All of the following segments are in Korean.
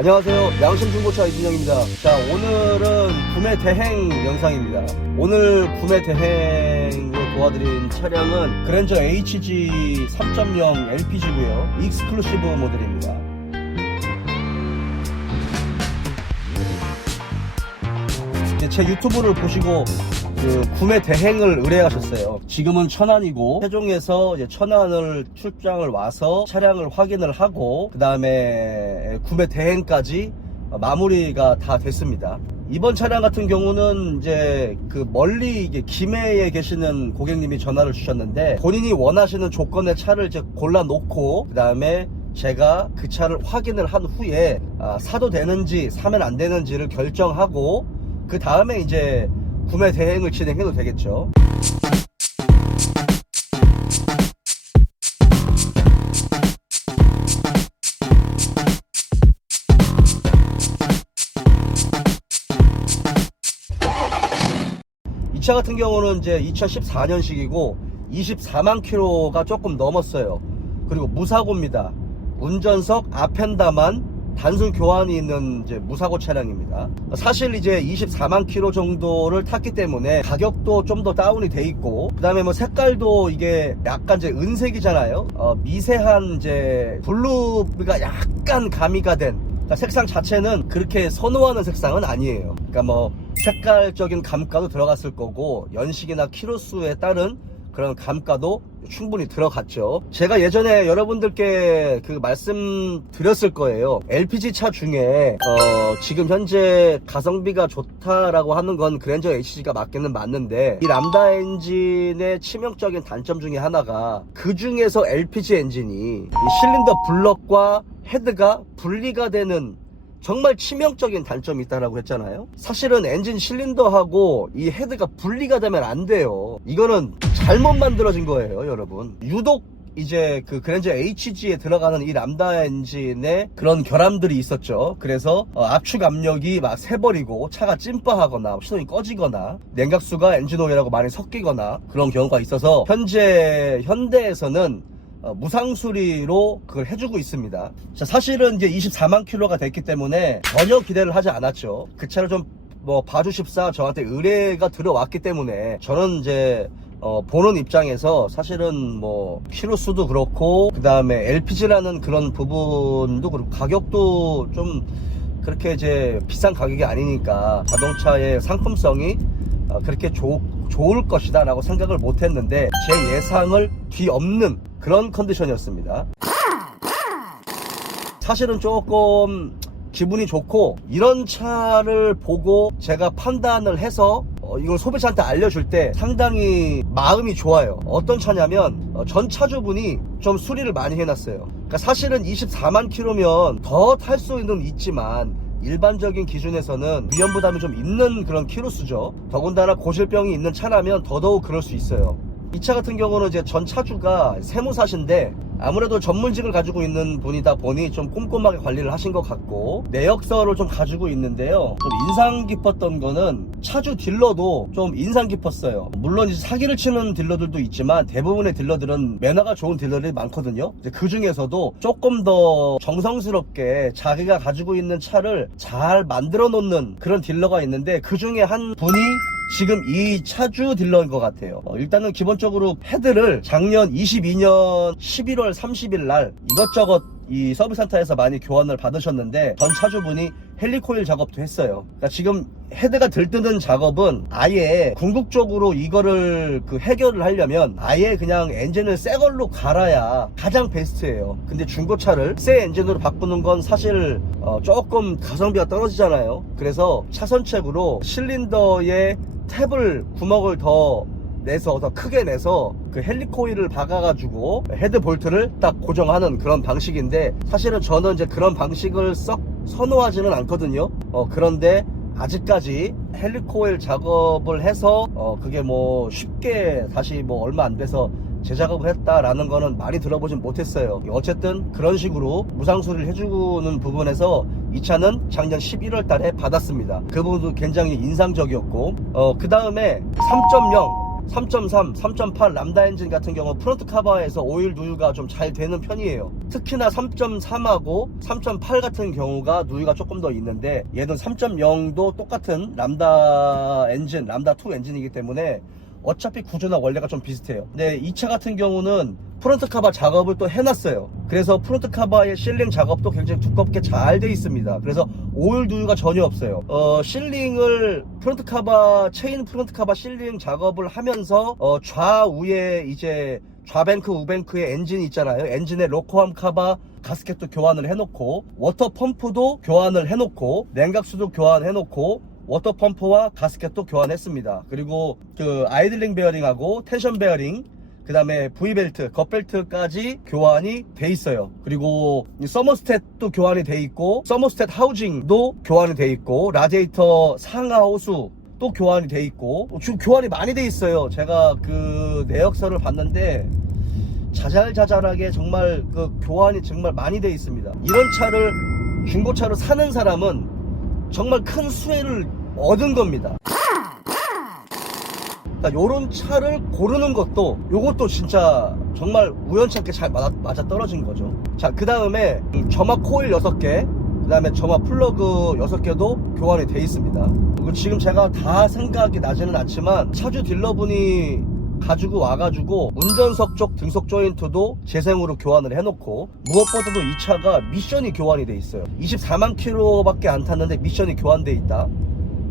안녕하세요. 양심중고차 이진영입니다. 자, 오늘은 구매 대행 영상입니다. 오늘 구매 대행으로 도와드린 차량은 그랜저 HG 3.0 LPG고요. 익스클루시브 모델입니다. 제 유튜브를 보시고 구매 대행을 의뢰하셨어요. 지금은 천안이고 세종에서 이제 천안을 출장을 와서 차량을 확인을 하고 그 다음에 구매 대행까지 마무리가 다 됐습니다. 이번 차량 같은 경우는 이제 멀리 김해에 계시는 고객님이 전화를 주셨는데 본인이 원하시는 조건의 차를 이제 골라 놓고 그 다음에 제가 그 차를 확인을 한 후에 사도 되는지 사면 안 되는지를 결정하고 그 다음에 이제 구매 대행을 진행해도 되겠죠. 이 차 같은 경우는 이제 2014년식이고 24만 킬로가 조금 넘었어요. 그리고 무사고입니다. 운전석 아펜다만 단순 교환이 있는 이제 무사고 차량입니다. 사실 이제 24만 킬로 정도를 탔기 때문에 가격도 좀 더 다운이 돼 있고 그 다음에 뭐 색깔도 이게 약간 이제 은색이잖아요. 미세한 이제 블루가 약간 가미가 된 그러니까 색상 자체는 그렇게 선호하는 색상은 아니에요. 그러니까 뭐 색깔적인 감가도 들어갔을 거고 연식이나 키로수에 따른 그런 감가도 충분히 들어갔죠. 제가 예전에 여러분들께 말씀드렸을 거예요. LPG 차 중에 지금 현재 가성비가 좋다라고 하는 건 그랜저 HG가 맞기는 맞는데 이 람다 엔진의 치명적인 단점 중에 하나가 그 중에서 LPG 엔진이 이 실린더 블럭과 헤드가 분리가 되는 정말 치명적인 단점이 있다라고 했잖아요. 사실은 엔진 실린더하고 이 헤드가 분리가 되면 안 돼요. 이거는 잘못 만들어진 거예요, 여러분. 유독 이제 그랜저 HG에 들어가는 이 람다 엔진에 그런 결함들이 있었죠. 그래서 압축 압력이 막 새버리고 차가 찐빠하거나 시동이 꺼지거나 냉각수가 엔진 오일하고 많이 섞이거나 그런 경우가 있어서 현재 현대에서는 무상 수리로 그걸 해주고 있습니다. 자, 사실은 이제 24만 킬로가 됐기 때문에 전혀 기대를 하지 않았죠. 그 차를 좀 봐주십사 저한테 의뢰가 들어왔기 때문에 저는 이제 보는 입장에서 사실은 키로수도 그렇고 그 다음에 LPG라는 그런 부분도 그렇고 가격도 좀 그렇게 이제 비싼 가격이 아니니까 자동차의 상품성이 그렇게 좋을 것이다 라고 생각을 못했는데 제 예상을 뒤엎는 그런 컨디션이었습니다. 사실은 조금 기분이 좋고 이런 차를 보고 제가 판단을 해서 이걸 소비자한테 알려줄 때 상당히 마음이 좋아요. 어떤 차냐면 전 차주분이 좀 수리를 많이 해놨어요. 그러니까 사실은 24만 킬로면 더 탈 수는 있지만 일반적인 기준에서는 위험부담이 좀 있는 그런 키로수죠. 더군다나 고질병이 있는 차라면 더더욱 그럴 수 있어요. 이 차 같은 경우는 이제 전 차주가 세무사신데 아무래도 전문직을 가지고 있는 분이다 보니 좀 꼼꼼하게 관리를 하신 것 같고 내역서를 좀 가지고 있는데요. 좀 인상 깊었던 거는 차주 딜러도 좀 인상 깊었어요. 물론 이제 사기를 치는 딜러들도 있지만 대부분의 딜러들은 매너가 좋은 딜러들이 많거든요. 그 중에서도 조금 더 정성스럽게 자기가 가지고 있는 차를 잘 만들어 놓는 그런 딜러가 있는데 그 중에 한 분이 지금 이 차주 딜러인 것 같아요. 일단은 기본적으로 헤드를 작년 22년 11월 30일 날 이것저것 이 서비스센터에서 많이 교환을 받으셨는데 전 차주분이 헬리코일 작업도 했어요. 그러니까 지금 헤드가 들뜨는 작업은 아예 궁극적으로 이거를 해결을 하려면 아예 그냥 엔진을 새 걸로 갈아야 가장 베스트예요. 근데 중고차를 새 엔진으로 바꾸는 건 사실 조금 가성비가 떨어지잖아요. 그래서 차선책으로 실린더에 탭을 구멍을 더 크게 내서 헬리코일을 박아가지고 헤드 볼트를 딱 고정하는 그런 방식인데 사실은 저는 이제 그런 방식을 썩 선호하지는 않거든요. 그런데 아직까지 헬리코일 작업을 해서 그게 쉽게 다시 얼마 안 돼서 재작업을 했다라는 거는 많이 들어보진 못했어요. 어쨌든 그런 식으로 무상수리를 해주는 부분에서 이 차는 작년 11월 달에 받았습니다. 그 부분도 굉장히 인상적이었고 그 다음에 3.0 3.3, 3.8 람다 엔진 같은 경우 프론트 카바에서 오일 누유가 좀 잘 되는 편이에요. 특히나 3.3하고 3.8 같은 경우가 누유가 조금 더 있는데, 얘는 3.0도 똑같은 람다 엔진, 람다 2 엔진이기 때문에 어차피 구조나 원리가 좀 비슷해요. 근데 이 차 같은 경우는 프론트 카바 작업을 또 해놨어요. 그래서 프론트 카바의 실링 작업도 굉장히 두껍게 잘 돼 있습니다. 그래서 오일 누유가 전혀 없어요. 실링을 프론트 카바, 체인 프론트 카바 실링 작업을 하면서 좌우에 이제 좌뱅크 우뱅크의 엔진 있잖아요. 엔진의 로커암 카바 가스켓도 교환을 해놓고, 워터 펌프도 교환을 해놓고, 냉각수도 교환해놓고, 워터 펌프와 가스켓도 교환했습니다. 그리고 그 아이들링 베어링하고 텐션 베어링, 그 다음에 V벨트, 겉벨트까지 교환이 돼 있어요. 그리고 서머스탯도 교환이 돼 있고, 서머스탯 하우징도 교환이 돼 있고, 라디에이터 상하 호수 또 교환이 돼 있고, 지금 교환이 많이 돼 있어요. 제가 그 내역서를 봤는데 자잘자잘하게 정말 그 교환이 정말 많이 돼 있습니다. 이런 차를 중고차로 사는 사람은 정말 큰 수혜를 얻은 겁니다. 그러니까 요런 차를 고르는 것도, 요것도 진짜 정말 우연찮게 잘 맞아 떨어진 거죠. 자, 그 다음에 점화 코일 6개, 그 다음에 점화 플러그 6개도 교환이 돼 있습니다. 그리고 지금 제가 다 생각이 나지는 않지만 차주 딜러분이 가지고 와가지고 운전석 쪽 등속 조인트도 재생으로 교환을 해놓고, 무엇보다도 이 차가 미션이 교환이 돼 있어요. 24만 킬로밖에 안 탔는데 미션이 교환돼 있다.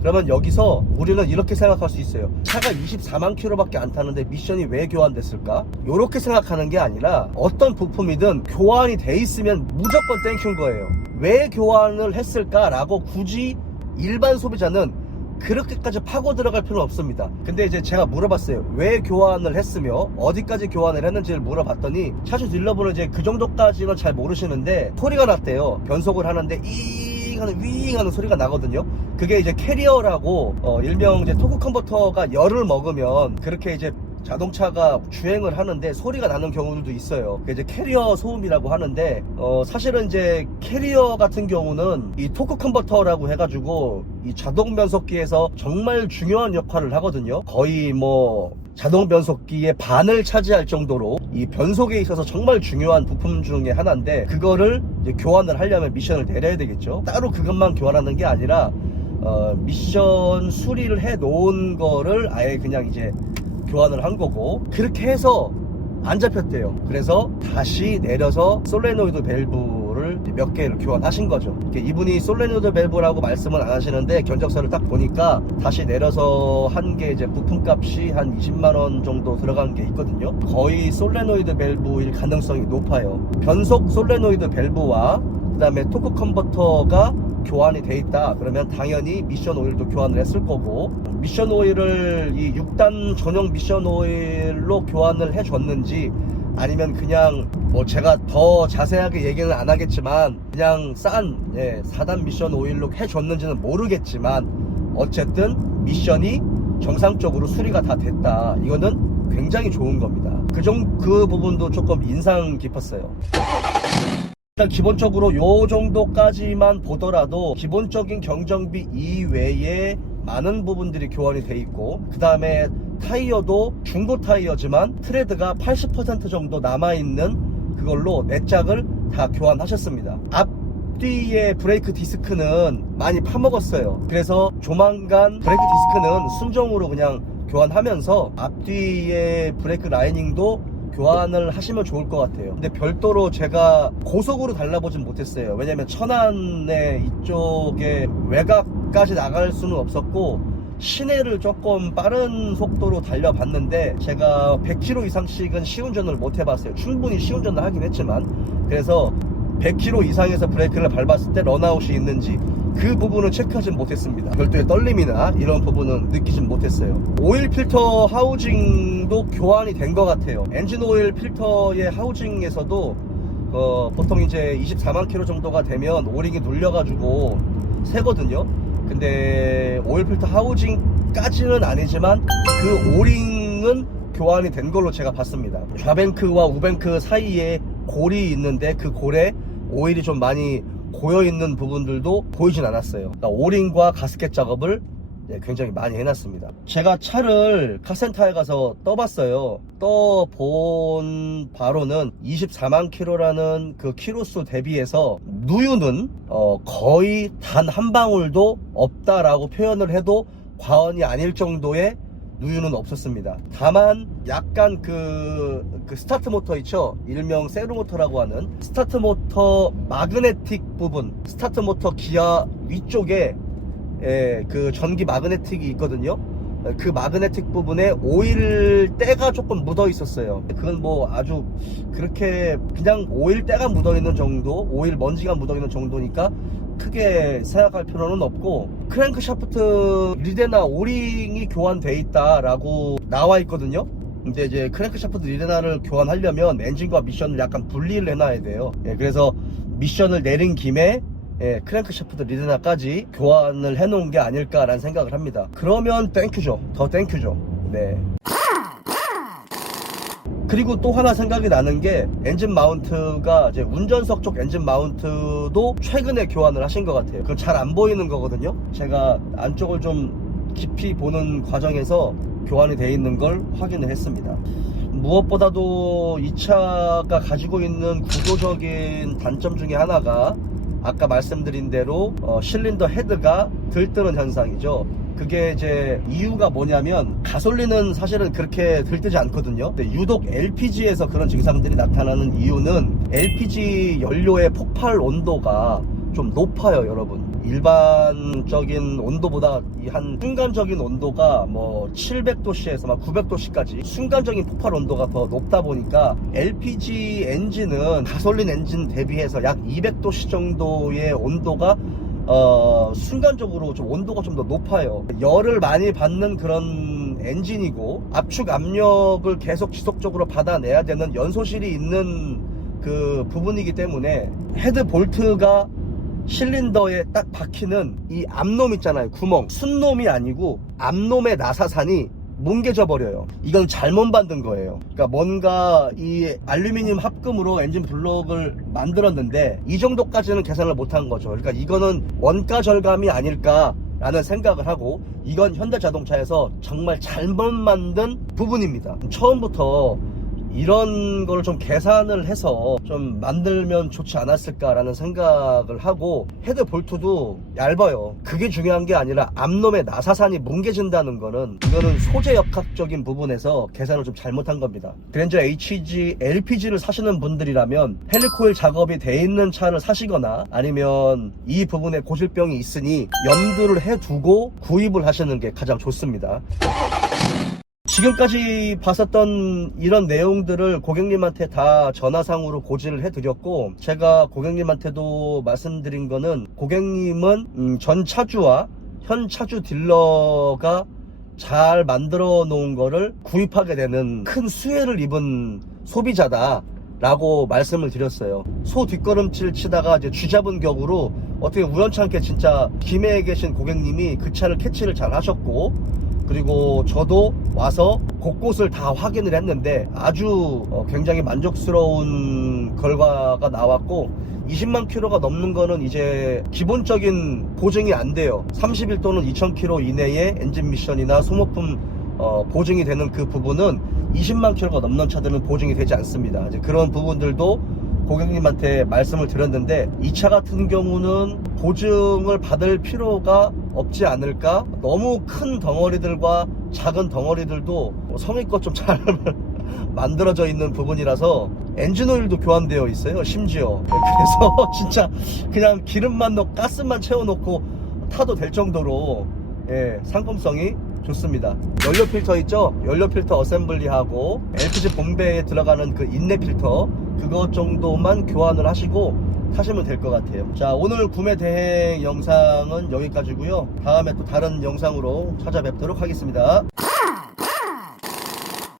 그러면 여기서 우리는 이렇게 생각할 수 있어요. 차가 24만 킬로밖에 안 타는데 미션이 왜 교환됐을까? 이렇게 생각하는 게 아니라, 어떤 부품이든 교환이 돼 있으면 무조건 땡큐인 거예요. 왜 교환을 했을까라고 굳이 일반 소비자는 그렇게까지 파고 들어갈 필요는 없습니다. 근데 이제 제가 물어봤어요. 왜 교환을 했으며 어디까지 교환을 했는지를 물어봤더니, 차주 딜러분은 이제 그 정도까지는 잘 모르시는데 소리가 났대요. 변속을 하는데 윙 하는 소리가 나거든요. 그게 이제 캐리어라고, 일명 이제 토크 컨버터가 열을 먹으면 그렇게 이제 자동차가 주행을 하는데 소리가 나는 경우들도 있어요. 그게 이제 캐리어 소음이라고 하는데, 사실은 이제 캐리어 같은 경우는 이 토크 컨버터라고 해가지고 이 자동 변속기에서 정말 중요한 역할을 하거든요. 거의 뭐 자동 변속기의 반을 차지할 정도로 이 변속에 있어서 정말 중요한 부품 중에 하나인데, 그거를 이제 교환을 하려면 미션을 내려야 되겠죠. 따로 그것만 교환하는 게 아니라 미션 수리를 해 놓은 거를 아예 그냥 이제 교환을 한 거고, 그렇게 해서 안 잡혔대요. 그래서 다시 내려서 솔레노이드 밸브를 몇 개를 교환하신 거죠. 이분이 솔레노이드 밸브라고 말씀은 안 하시는데, 견적서를 딱 보니까 다시 내려서 한 게 이제 부품값이 한 20만원 정도 들어간 게 있거든요. 거의 솔레노이드 밸브일 가능성이 높아요. 변속 솔레노이드 밸브와 그 다음에 토크 컨버터가 교환이 돼 있다 그러면 당연히 미션 오일도 교환을 했을 거고, 미션 오일을 이 6단 전용 미션 오일로 교환을 해줬는지, 아니면 그냥 뭐 제가 더 자세하게 얘기는 안 하겠지만 그냥 싼 4단 미션 오일로 해줬는지는 모르겠지만, 어쨌든 미션이 정상적으로 수리가 다 됐다. 이거는 굉장히 좋은 겁니다. 그 부분도 조금 인상 깊었어요. 일단 기본적으로 요 정도까지만 보더라도 기본적인 경정비 이외에 많은 부분들이 교환이 돼 있고, 그 다음에 타이어도 중고 타이어지만 트레드가 80% 정도 남아있는 그걸로 4짝을 다 교환하셨습니다. 앞뒤의 브레이크 디스크는 많이 파먹었어요. 그래서 조만간 브레이크 디스크는 순정으로 그냥 교환하면서 앞뒤의 브레이크 라이닝도 교환을 하시면 좋을 것 같아요. 근데 별도로 제가 고속으로 달라보진 못했어요. 왜냐면 천안의 이쪽에 외곽까지 나갈 수는 없었고, 시내를 조금 빠른 속도로 달려봤는데, 제가 100km 이상씩은 시운전을 못 해봤어요. 충분히 시운전을 하긴 했지만, 그래서 100km 이상에서 브레이크를 밟았을 때 런아웃이 있는지 그 부분은 체크하진 못했습니다. 별도의 떨림이나 이런 부분은 느끼진 못했어요. 오일 필터 하우징도 교환이 된 것 같아요. 엔진 오일 필터의 하우징에서도 보통 이제 24만 킬로 정도가 되면 오링이 눌려가지고 새거든요. 근데 오일 필터 하우징까지는 아니지만 그 오링은 교환이 된 걸로 제가 봤습니다. 좌뱅크와 우뱅크 사이에 골이 있는데 그 골에 오일이 좀 많이 고여있는 부분들도 보이진 않았어요. 그러니까 오링과 가스켓 작업을 굉장히 많이 해놨습니다. 제가 차를 카센터에 가서 떠봤어요. 떠본 바로는 24만 킬로라는 그 키로수 대비해서 누유는 거의 단 한 방울도 없다라고 표현을 해도 과언이 아닐 정도의 누유는 없었습니다. 다만 약간 그 스타트 모터 있죠, 일명 세르모터라고 하는 스타트 모터 마그네틱 부분, 스타트 모터 기아 위쪽에 그 전기 마그네틱이 있거든요. 그 마그네틱 부분에 오일 때가 조금 묻어 있었어요. 그건 뭐 아주 그렇게 그냥 오일 때가 묻어 있는 정도, 오일 먼지가 묻어 있는 정도니까 크게 생각할 필요는 없고, 크랭크 샤프트 리레나 오링이 교환돼 있다라고 나와 있거든요. 근데 이제 크랭크 샤프트 리레나를 교환하려면 엔진과 미션을 약간 분리를 해놔야 돼요. 그래서 미션을 내린 김에 크랭크 샤프트 리레나까지 교환을 해놓은 게 아닐까라는 생각을 합니다. 그러면 땡큐죠. 더 땡큐죠. 네. 그리고 또 하나 생각이 나는 게, 엔진 마운트가 이제 운전석 쪽 엔진 마운트도 최근에 교환을 하신 것 같아요. 그건 잘 안 보이는 거거든요. 제가 안쪽을 좀 깊이 보는 과정에서 교환이 되어 있는 걸 확인을 했습니다. 무엇보다도 이 차가 가지고 있는 구조적인 단점 중에 하나가 아까 말씀드린 대로 실린더 헤드가 들뜨는 현상이죠. 그게 이제 이유가 뭐냐면, 가솔린은 사실은 그렇게 들뜨지 않거든요. 근데 유독 LPG에서 그런 증상들이 나타나는 이유는 LPG 연료의 폭발 온도가 좀 높아요, 여러분. 일반적인 온도보다 한 순간적인 온도가 뭐 700도씨에서 막 900도씨까지 순간적인 폭발 온도가 더 높다 보니까 LPG 엔진은 가솔린 엔진 대비해서 약 200도씨 정도의 온도가 순간적으로 좀 온도가 좀 더 높아요. 열을 많이 받는 그런 엔진이고, 압축 압력을 계속 지속적으로 받아내야 되는 연소실이 있는 그 부분이기 때문에 헤드 볼트가 실린더에 딱 박히는 이 앞놈 있잖아요, 구멍, 순놈이 아니고 앞놈의 나사산이 뭉개져 버려요. 이건 잘못 만든 거예요. 그러니까 뭔가 이 알루미늄 합금으로 엔진 블록을 만들었는데 이 정도까지는 계산을 못한 거죠. 그러니까 이거는 원가 절감이 아닐까라는 생각을 하고, 이건 현대자동차에서 정말 잘못 만든 부분입니다. 처음부터 이런 걸 좀 계산을 해서 좀 만들면 좋지 않았을까라는 생각을 하고, 헤드 볼트도 얇아요. 그게 중요한 게 아니라 앞놈의 나사산이 뭉개진다는 거는, 이거는 소재 역학적인 부분에서 계산을 좀 잘못한 겁니다. 그랜저 HG LPG를 사시는 분들이라면 헬리코일 작업이 돼 있는 차를 사시거나, 아니면 이 부분에 고질병이 있으니 염두를 해두고 구입을 하시는 게 가장 좋습니다. 지금까지 봤었던 이런 내용들을 고객님한테 다 전화상으로 고지를 해드렸고, 제가 고객님한테도 말씀드린 거는, 고객님은 전 차주와 현 차주 딜러가 잘 만들어 놓은 거를 구입하게 되는 큰 수혜를 입은 소비자다 라고 말씀을 드렸어요. 소 뒷걸음질 치다가 이제 쥐잡은 격으로 어떻게 우연찮게 진짜 김해에 계신 고객님이 그 차를 캐치를 잘 하셨고, 그리고 저도 와서 곳곳을 다 확인을 했는데 아주 굉장히 만족스러운 결과가 나왔고, 20만 킬로가 넘는 거는 이제 기본적인 보증이 안 돼요. 30일 또는 2000 킬로 이내에 엔진 미션이나 소모품 보증이 되는 그 부분은 20만 킬로가 넘는 차들은 보증이 되지 않습니다. 이제 그런 부분들도 고객님한테 말씀을 드렸는데, 이 차 같은 경우는 보증을 받을 필요가 없지 않을까? 너무 큰 덩어리들과 작은 덩어리들도 성의껏 좀 잘 만들어져 있는 부분이라서 엔진오일도 교환되어 있어요, 심지어. 그래서 진짜 그냥 기름만 넣고 가스만 채워놓고 타도 될 정도로 상품성이 좋습니다. 연료 필터 있죠? 연료 필터 어셈블리하고 LPG 본배에 들어가는 그 인내 필터, 그것 정도만 교환을 하시고 타시면 될 것 같아요. 자, 오늘 구매 대행 영상은 여기까지고요. 다음에 또 다른 영상으로 찾아뵙도록 하겠습니다.